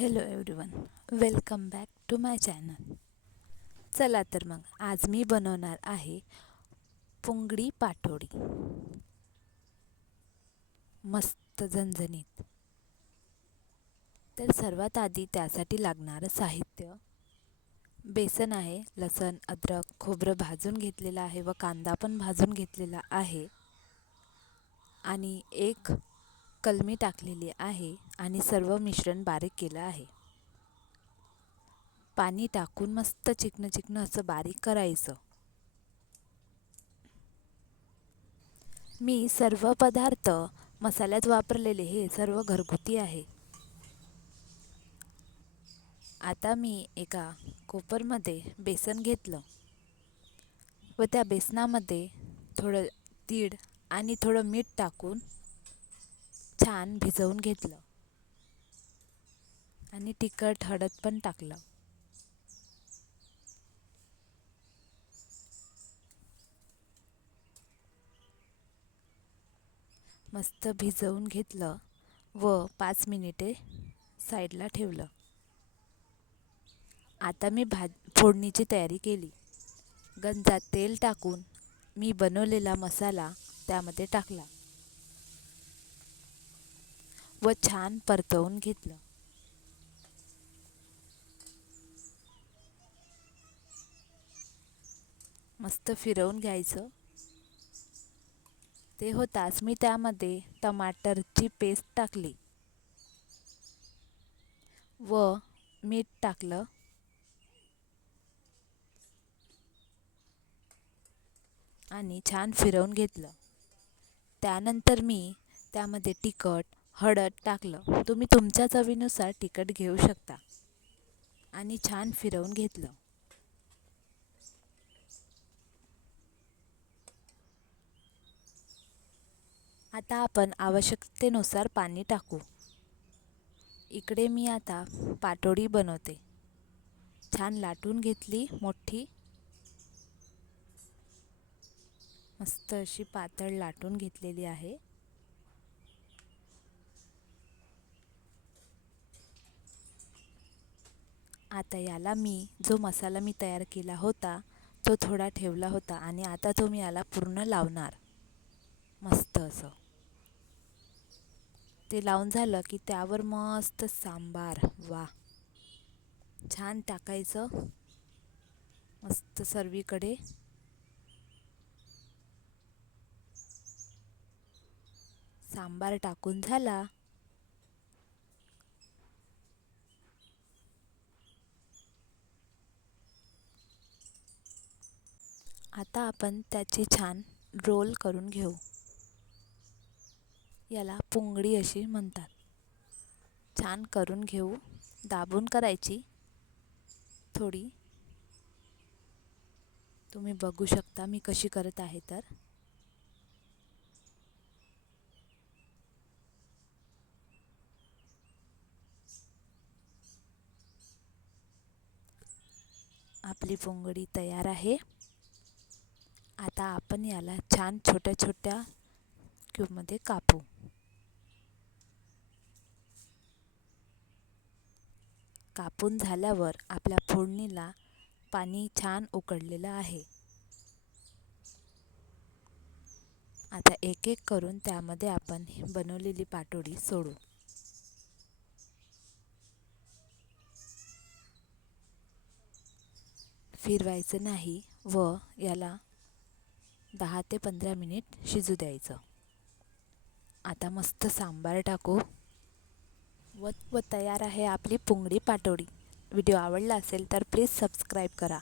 Hello everyone, welcome back to my channel. चला तर मग आज मी बनवणार आहे पुंगडी पाटोडी. मस्त झणझणीत. तर सर्वात आधी त्यासाठी लागणारं साहित्य बेसन आहे, लसण, अद्रक, खोबरं भाजून घेतलेलं आहे व कांदा पण भाजून घेतलेला आहे आणि एक कलमी टाकलेली आहे आणि सर्व मिश्रण बारीक केलं आहे. पाणी टाकून मस्त चिकनं चिकनं असं बारीक करायचं. मी सर्व पदार्थ मसाल्यात वापरलेले हे सर्व घरगुती आहे. आता मी एका कोपरमध्ये बेसन घेतलं व त्या बेसनामध्ये थोडं तीळ आणि थोडं मीठ टाकून छान भिजवून घेतलं आणि तिखट हळद पण टाकलं. मस्त भिजवून घेतलं व 5 मिनिटे साईडला ठेवलं. आता मी फोडणीची तयारी केली. गंजात तेल टाकून मी बनवलेला मसाला त्यामध्ये टाकला व छान परतवून घेतलं. मस्त फिरवून घ्यायचं. ते होताच मी त्यामध्ये टमाटरची पेस्ट टाकली व मीठ टाकलं आणि छान फिरवून घेतलं. त्यानंतर मी त्यामध्ये तिखट, हळद टाकलं. तुम्ही तुमच्या चवीनुसार तिखट घेऊ शकता आणि छान फिरवून घेतलं. आता आपण आवश्यकतेनुसार पाणी टाकू. इकडे मी आता पाटोडी बनवते. छान लाटून घेतली मोठी. मस्त अशी पातळ लाटून घेतलेली आहे. आता याला जो मसाला मी तयार केला होता तो थोडा ठेवला होता आणि आता तो मी याला पूर्ण लावणार. मस्त असं ते लावून झालं की त्यावर मस्त सांबार वा छान टाकायचं. मस्त सर्वीकडे सांबार टाकून झाला. आता आपण त्याची छान रोल करून घेऊ. याला पुंगडी अशी म्हणतात. छान करून घेऊ. दाबून करायची थोडी. तुम्ही बघू शकता मी कशी करत आहे तर. आपली पुंगडी तयार आहे. आता आपण याला छान छोट्या छोट्या क्यूबमध्ये कापू. कापून झाल्यावर आपल्या फोडणीला पाणी छान उकळलेलं आहे. आता एक एक करून त्यामध्ये आपण बनवलेली पाटोडी सोडू. फिरवायचं नाही व याला 10 ते 15 मिनिट शिजू द्यायचं. आता मस्त सांबार टाकू व तयार आहे आपली पुंगडी पाटोडी. व्हिडिओ आवडला असेल तर प्लीज सबस्क्राईब करा.